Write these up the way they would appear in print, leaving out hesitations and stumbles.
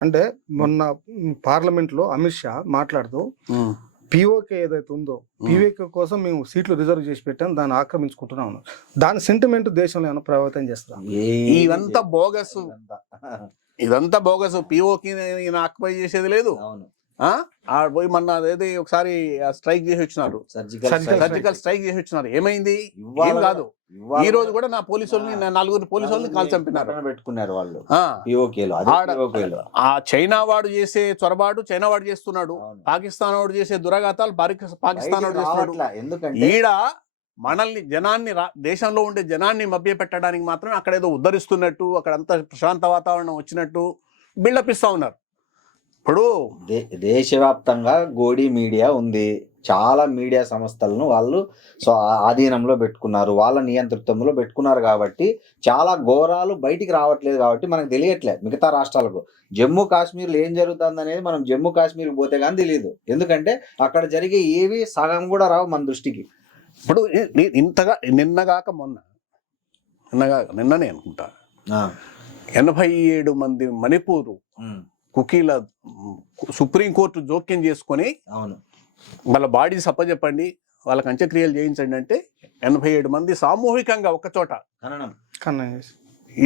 అంటే మొన్న పార్లమెంట్లో అమిత్ షా మాట్లాడుతూ పీఓకే ఏదైతే ఉందో పీఓకే కోసం మేము సీట్లు రిజర్వ్ చేసి పెట్టాం, దాన్ని ఆక్రమించుకుంటున్నా ఉన్నాం. దాని సెంటిమెంట్ దేశంలో ఏమైనా ప్రభావితం చేస్తాం? ఇదంతా బోగస్, ఇదంతా బోగస్. పీఓకి ఆక్యుపై చేసేది లేదు. పోయి మొన్న అదేది ఒకసారి స్ట్రైక్ చేసి వచ్చినారు, సర్జికల్ స్ట్రైక్ చేసి వచ్చినారు. ఏమైంది? ఏం కాదు. ఈ రోజు కూడా నా పోలీసు వాళ్ళని, నలుగురు పోలీసు వాళ్ళని కాల్ చంపినారు, పెట్టుకున్నారు వాళ్ళు. ఆ చైనా వాడు చేసే చొరబాటు చైనా వాడు చేస్తున్నాడు, పాకిస్తాన్ వాడు చేసే దురాఘాతాలు పాకిస్తాన్ వాడు చేస్తున్నాడు. ఈడ మనల్ని జనాన్ని దేశంలో ఉండే జనాన్ని మభ్య పెట్టడానికి మాత్రం అక్కడ ఏదో ఉద్ధరిస్తున్నట్టు, అక్కడంతా ప్రశాంత వాతావరణం వచ్చినట్టు బిల్డప్ ఇస్తా ఉన్నారు. ఇప్పుడు దేశవ్యాప్తంగా గోడి మీడియా ఉంది, చాలా మీడియా సంస్థలను వాళ్ళు ఆధీనంలో పెట్టుకున్నారు, వాళ్ళ నియంతృత్వంలో పెట్టుకున్నారు. కాబట్టి చాలా ఘోరాలు బయటికి రావట్లేదు. కాబట్టి మనకు తెలియట్లేదు మిగతా రాష్ట్రాలకు. జమ్మూ కాశ్మీర్లో ఏం జరుగుతుంది అనేది మనం జమ్మూ కాశ్మీర్కి పోతే కానీ తెలియదు. ఎందుకంటే అక్కడ జరిగే ఏవి సగం కూడా రావు మన దృష్టికి. ఇప్పుడు ఇంతగా నిన్నగాక నిన్ననే అనుకుంటా 87 మంది మణిపూర్ కుకీల సుప్రీంకోర్టు జోక్యం చేసుకొని వాళ్ళ బాడీస్ అప్పచెప్పండి, వాళ్ళకి అంత్యక్రియలు చేయించండి అంటే 87 మంది సామూహికంగా ఒక చోట.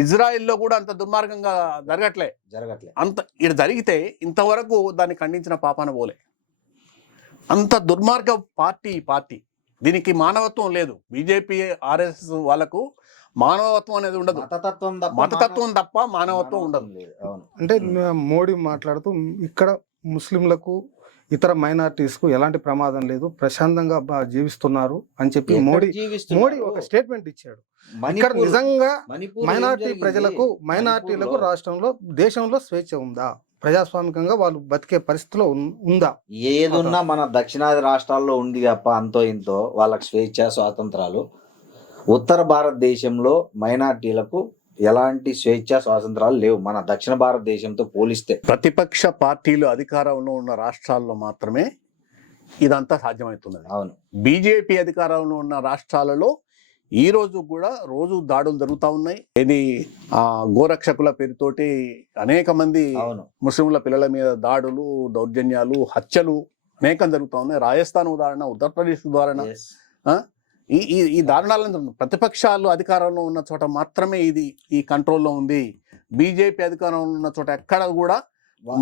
ఇజ్రాయెల్లో కూడా అంత దుర్మార్గంగా జరగట్లే. అంత ఇక్కడ జరిగితే ఇంతవరకు దాన్ని ఖండించిన పాపాన పోలే. అంత దుర్మార్గ పార్టీ దీనికి మానవత్వం లేదు. బీజేపీ ఆర్ఎస్ఎస్ వాళ్ళకు మానవత్వం అనేది ఉండదు, మతతత్వం తప్ప మానవత్వం ఉండదు. అంటే మోడీ మాట్లాడుతూ ఇక్కడ ముస్లింలకు ఇతర మైనారిటీస్ కు ఎలాంటి ప్రమాదం లేదు, ప్రశాంతంగా జీవిస్తున్నారు అని చెప్పి మోడీ ఒక స్టేట్మెంట్ ఇచ్చాడు. ఇక్కడ నిజంగా మైనారిటీలకు రాష్ట్రంలో దేశంలో స్వేచ్ఛ ఉందా? ప్రజాస్వామికంగా వాళ్ళు బతికే పరిస్థితిలో ఉందా? ఏదున్నా మన దక్షిణాది రాష్ట్రాల్లో ఉంది తప్ప అంతో ఇంతో వాళ్ళకి స్వేచ్ఛ స్వాతంత్రాలు. ఉత్తర భారతదేశంలో మైనార్టీలకు ఎలాంటి స్వేచ్ఛ స్వాతంత్రాలు లేవు మన దక్షిణ భారతదేశంతో పోలిస్తే. ప్రతిపక్ష పార్టీలు అధికారంలో ఉన్న రాష్ట్రాల్లో మాత్రమే ఇదంతా సాధ్యమవుతున్నది. అవును, బీజేపీ అధికారంలో ఉన్న రాష్ట్రాలలో ఈ రోజు కూడా రోజు దాడులు జరుగుతూ ఉన్నాయి. ఇది గోరక్షకుల పేరుతోటి అనేక మంది ముస్లింల పిల్లల మీద దాడులు, దౌర్జన్యాలు, హత్యలు అనేకం జరుగుతూ ఉన్నాయి. రాజస్థాన్ ఉదాహరణ, ఉత్తరప్రదేశ్ ఉదాహరణ. ఈ దారుణాలను ప్రతిపక్షాలు అధికారంలో ఉన్న చోట మాత్రమే ఈ కంట్రోల్లో ఉంది. బీజేపీ అధికారంలో ఉన్న చోట ఎక్కడ కూడా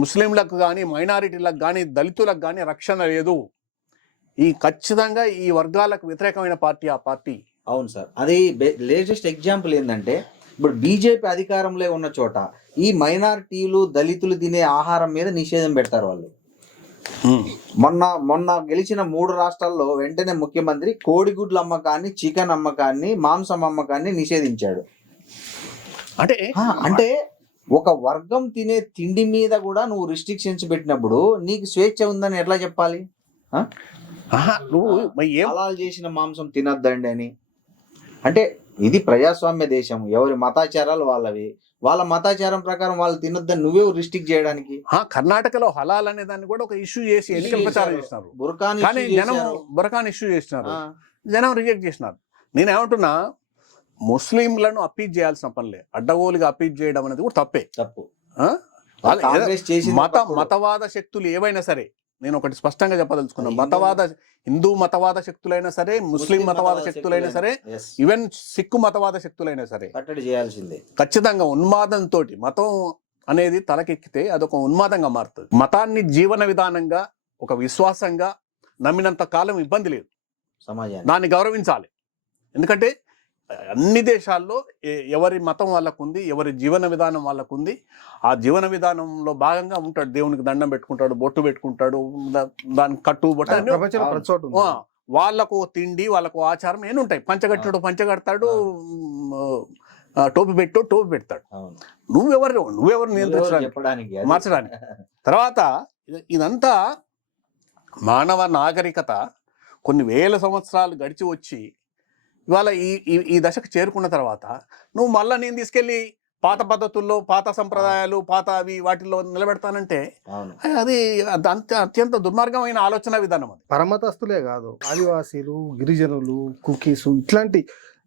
ముస్లింలకు కానీ, మైనారిటీలకు కానీ, దళితులకు కానీ రక్షణ లేదు. ఖచ్చితంగా ఈ వర్గాలకు వ్యతిరేకమైన పార్టీ ఆ పార్టీ. అవును సార్, అది లేటెస్ట్ ఎగ్జాంపుల్ ఏంటంటే ఇప్పుడు బీజేపీ అధికారంలో ఉన్న చోట ఈ మైనారిటీలు, దళితులు తినే ఆహారం మీద నిషేధం పెడతారు వాళ్ళు. మొన్న గెలిచిన 3 రాష్ట్రాల్లో వెంటనే ముఖ్యమంత్రి కోడిగుడ్ల అమ్మకాన్ని, చికెన్ అమ్మకాన్ని, మాంసం అమ్మకాన్ని నిషేధించాడు. అంటే ఒక వర్గం తినే తిండి మీద కూడా నువ్వు రిస్ట్రిక్షన్స్ పెట్టినప్పుడు నీకు స్వేచ్ఛ ఉందని ఎట్లా చెప్పాలి? హలాల్ చేసిన మాంసం తినద్దండి అని అంటే ఇది ప్రజాస్వామ్య దేశం, ఎవరి మతాచారాలు వాళ్ళవి, వాళ్ళ మతాచారం ప్రకారం వాళ్ళు తినొద్దని నువ్వే రిస్ట్రిక్ట్ చేయడానికి. కర్ణాటకలో హలాల్ అనే దాన్ని కూడా ఒక ఇష్యూ చేసి ఎన్నికల ప్రచారం చేసినారు. బురకాన్ ఇష్యూ చేసినారు, జనం రిజెక్ట్ చేసినారు. నేనేమంటున్నా, ముస్లింలను అప్పీల్ చేయాల్సిన పనిలే, అడ్డగోలుగా అప్పీల్ చేయడం అనేది కూడా తప్పు. మతవాద శక్తులు ఏవైనా సరే, నేను ఒకటి స్పష్టంగా చెప్పదలుచుకున్నాను, హిందూ మతవాద శక్తులైనా సరే, ముస్లిం మతవాద శక్తులైనా సరే, ఈవెన్ సిక్కు మతవాద శక్తులైనా సరే కట్టడి చేయాల్సిందే. ఖచ్చితంగా ఉన్మాదంతో మతం అనేది తలకెక్కితే అదొక ఉన్మాదంగా మారుతుంది. మతాన్ని జీవన విధానంగా, ఒక విశ్వాసంగా నమ్మినంత కాలం ఇబ్బంది లేదు, సమాజాన్ని దాన్ని గౌరవించాలి. ఎందుకంటే అన్ని దేశాల్లో ఎవరి మతం వాళ్ళకు ఉంది, ఎవరి జీవన విధానం వాళ్ళకు ఉంది. ఆ జీవన విధానంలో భాగంగా ఉంటాడు, దేవునికి దండం పెట్టుకుంటాడు, బొట్టు పెట్టుకుంటాడు, దాని కట్టు బొట్టు, వాళ్ళకు తిండి, వాళ్ళకు ఆచారం ఏమి ఉంటాయి. పంచగట్టుడు పంచగడతాడు, టోపీ పెడతాడు. నువ్వెవరు నియంత్రించడానికి, మార్చడానికి. తర్వాత ఇదంతా మానవ నాగరికత కొన్ని వేల సంవత్సరాలు గడిచి వచ్చి ఇవాళ ఈ దశకు చేరుకున్న తర్వాత నువ్వు మళ్ళీ నేను తీసుకెళ్ళి పాత పద్ధతుల్లో, పాత సంప్రదాయాలు, పాత వాటిల్లో నిలబెడతానంటే అది అత్యంత దుర్మార్గమైన ఆలోచన విధానం. అది పరమతస్తులే కాదు, ఆదివాసీలు, గిరిజనులు, కుకీసు ఇట్లాంటి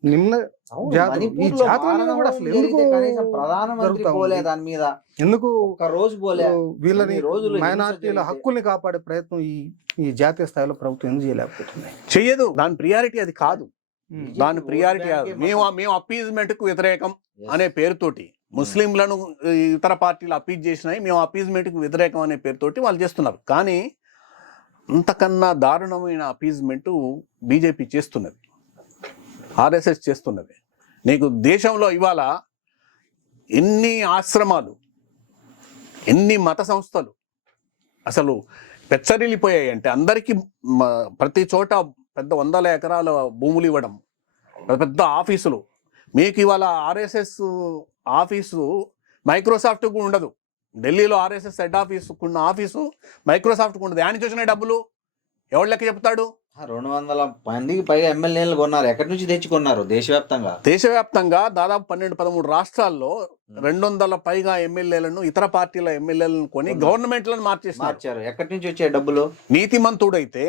నిమ్న అవును, జాతులు. ఈ మణిపూర్లో జాతుల మీద కూడా అసలు మానభంగం ఎందుకు జరిగితే కనీసం ప్రధానమంత్రి జరుగుతా పోలే ఉంది? దాని మీద, ఎందుకు ఒక రోజు పోలే. వీళ్ళని ఇన్ని రోజులు హింస మైనారిటీల జరిగితే. హక్కుల్ని కాపాడే ప్రయత్నం ఈ జాతీయ స్థాయిలో ప్రభుత్వం ఎందుకు చేయలేకపోతుంది? చెయ్యదు. దాని ప్రియారిటీ అది కాదు. ఉమ్. దాని ఓట్ ప్రియారిటీ బ్యాంకే మేము అప్పీజ్మెంట్ కు వ్యతిరేకం Yes. అనే పేరుతోటి ముస్లింలను ఇతర పార్టీలు అప్పీజ్ చేసినాయి, మేము అప్పీజ్మెంట్ కు వ్యతిరేకం అనే పేరుతోటి వాళ్ళు చేస్తున్నారు. కానీ అంతకన్నా దారుణమైన అప్పీజ్మెంట్ బీజేపీ చేస్తున్నది, ఆర్ఎస్ఎస్ చేస్తున్నది. నీకు దేశంలో ఇవాళ ఎన్ని ఆశ్రమాలు, ఎన్ని మత సంస్థలు అసలు పెచ్చరిల్లిపోయాయి అంటే అందరికీ ప్రతి చోట పెద్ద 100 ఎకరాల భూములు ఇవ్వడం, పెద్ద ఆఫీసులు. మీకు ఇవాళ ఆర్ఎస్ఎస్ ఆఫీసు మైక్రోసాఫ్ట్కు ఉండదు. ఢిల్లీలో ఆర్ఎస్ఎస్ హెడ్ ఉన్న ఆఫీసు మైక్రోసాఫ్ట్కు ఉండదు. యాని చూసిన డబ్బులు ఎవరు లెక్క చెప్తాడు? 200 మందికి పైగా ఎమ్మెల్యేలు కొన్నారు. ఎక్కడి నుంచి తెచ్చుకున్నారు? దేశవ్యాప్తంగా దాదాపు 12-13 రాష్ట్రాల్లో 200 పైగా ఎమ్మెల్యేలను, ఇతర పార్టీల ఎమ్మెల్యేలను కొని గవర్నమెంట్లను మార్చారు. ఎక్కడి నుంచి వచ్చే డబ్బులు? నీతిమంతుడైతే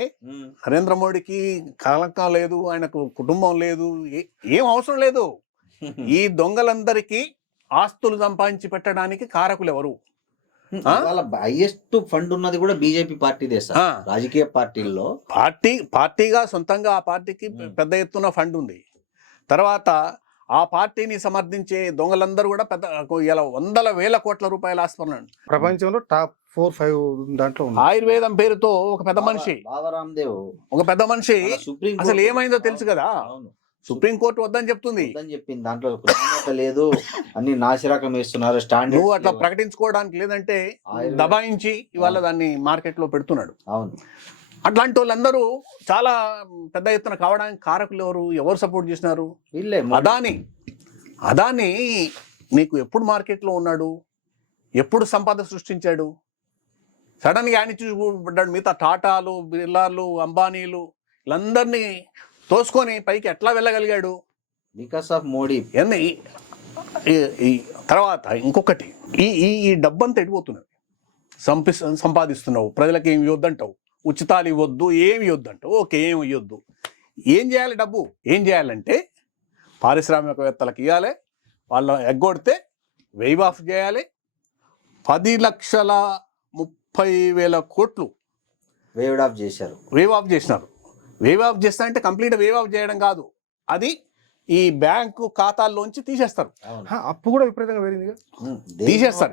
నరేంద్ర మోడీకి కలంకం లేదు, ఆయనకు కుటుంబం లేదు, ఏం అవసరం లేదు. ఈ దొంగలందరికీ ఆస్తులు సంపాదించి పెట్టడానికి కారకులు ఎవరు? హైయెస్ట్ ఫండ్ ఉన్నది కూడా బీజేపీ పార్టీదే సార్. రాజకీయ పార్టీల్లో పార్టీగా సొంతంగా ఆ పార్టీకి పెద్ద ఎత్తున ఫండ్ ఉంది. తర్వాత ఆ పార్టీని సమర్థించే దొంగలందరూ కూడా పెద్ద ఇలా 100,000 కోట్ల రూపాయల ఆస్పర్ణండి. ప్రపంచంలో టాప్ 4-5 దాంట్లో ఉంది. ఆయుర్వేదం పేరుతో ఒక పెద్ద మనిషి, బాబా రామ్దేవ్ ఒక పెద్ద మనిషి సుప్రీం అసలు ఏమైందో తెలుసు కదా. సుప్రీంకోర్టు వద్దని చెప్తుంది. చెప్పింది దాంట్లో నాణ్యత లేదు, అన్ని నాసిరకం వేస్తున్నారు. స్టాండర్డ్ నువ్వు అట్లా ప్రకటించుకోవడానికి లేదంటే దబాయించి ఇవాళ దాన్ని మార్కెట్ లో పెడుతున్నాడు. అవును, అట్లాంటి వాళ్ళందరూ చాలా పెద్ద ఎత్తున కావడానికి కారకులు ఎవరు సపోర్ట్ చేసినారు? వీళ్ళే. అదాని నీకు ఎప్పుడు మార్కెట్లో ఉన్నాడు, ఎప్పుడు సంపద సృష్టించాడు? సడన్ గా ఆయన చూపడ్డాడు. మిగతా టాటాలు, బిర్లాలు, అంబానీలు వీళ్ళందరినీ తోసుకొని పైకి ఎట్లా వెళ్ళగలిగాడు? Because of Modi. ఈ తర్వాత ఇంకొకటి, ఈ డబ్బంతా ఎడిపోతున్నది. సంపాదిస్తున్నావు, ప్రజలకు ఏమి ఇవ్వద్దంటావు, ఉచితాలు ఇవ్వద్దు, ఏమి ఇవ్వద్దంటావు. ఓకే, ఏమి ఇవ్వద్దు. ఏం చేయాలి? డబ్బు ఏం చేయాలంటే పారిశ్రామికవేత్తలకు ఇవ్వాలి, వాళ్ళ ఎగ్గొడితే వెయివ్ ఆఫ్ చేయాలి. 10,30,000 కోట్లు వేవ్ ఆఫ్ చేశారు. వేవ్ ఆఫ్ చేసినారు. వేవ్ ఆఫ్ చేస్తా అంటే కంప్లీట్ వేవ్ ఆఫ్ చేయడం కాదు, అది ఈ బ్యాంకు ఖాతాల్లోంచి తీసేస్తారు. అప్పు కూడా విపరీతంగా పెరిగింది, తీసేస్తారు.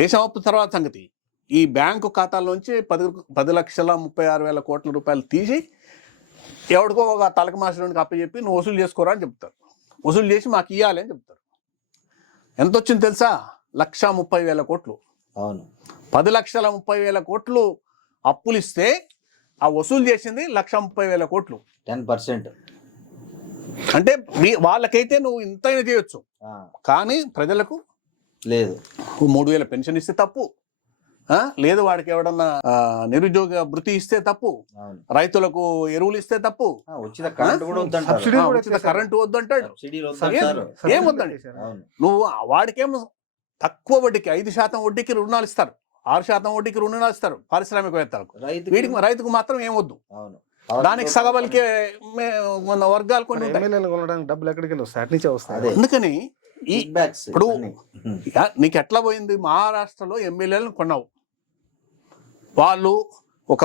దేశం అప్పు తర్వాత సంగతి. ఈ బ్యాంకు ఖాతాల్లోంచి 10,36,000 కోట్ల రూపాయలు తీసి ఎవడికో ఒక తలక మాసడానికి అప్పచెప్పి నువ్వు వసూలు చేసుకోరా అని చెప్తారు. వసూలు చేసి మాకు ఇవ్వాలి అని చెప్తారు. ఎంత వచ్చింది తెలుసా? 1,30,000 కోట్లు. అవును, 10,30,000 కోట్లు అప్పులు ఇస్తే ఆ వసూలు చేసింది 1,30,000 కోట్లు. 10%. అంటే వాళ్ళకైతే నువ్వు ఇంతైనా చేయొచ్చు, కానీ ప్రజలకు లేదు. 3,000 పెన్షన్ ఇస్తే తప్పు, లేదు వాడికి ఎవడన్నా నిరుద్యోగ భృతి ఇస్తే తప్పు, రైతులకు ఎరువులు ఇస్తే తప్పు, ఉచిత కరెంట్ వద్దంటాడు. ఏం వద్దండి? నువ్వు వాడికేమో తక్కువ వడ్డీకి 5% వడ్డీకి రుణాలు ఇస్తారు, 6% వడ్డీకి రుణాలు ఇస్తారు పారిశ్రామికవేత్తలకు. వీటికి రైతుకు మాత్రం ఏమొద్దు. దానికి సగబలికే వర్గాలు కొన్ని డబ్బులు ఎక్కడికి వస్తాయి. అందుకని ఇప్పుడు నీకు ఎట్లా పోయింది? మహారాష్ట్రలో ఎమ్మెల్యేలను కొన్నావు, వాళ్ళు ఒక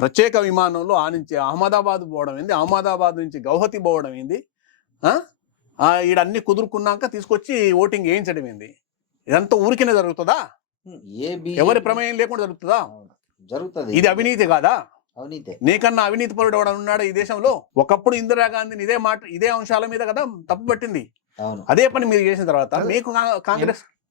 ప్రత్యేక విమానంలో నుంచి అహ్మదాబాద్ పోవడం ఏంది, అహ్మదాబాద్ నుంచి గౌహతి పోవడం ఏంది, ఈడన్నీ కుదురుకున్నాక తీసుకొచ్చి ఓటింగ్ వేయించడం ఏంది? ఇదంతా ఊరికినే జరుగుతుందా? ఎవరి ప్రమేయం లేకుండా జరుగుతుందా? జరుగుతుంది. ఇది అవినీతి కాదా? అవినీతి. నీకన్నా అవినీతి పరుడు ఎవడ ఉన్నాడు ఈ దేశంలో? ఒకప్పుడు ఇందిరాగాంధీని ఇదే అంశాల మీద కదా తప్పు పట్టింది. అదే పని మీరు చేసిన తర్వాత మీకు కాంగ్రెస్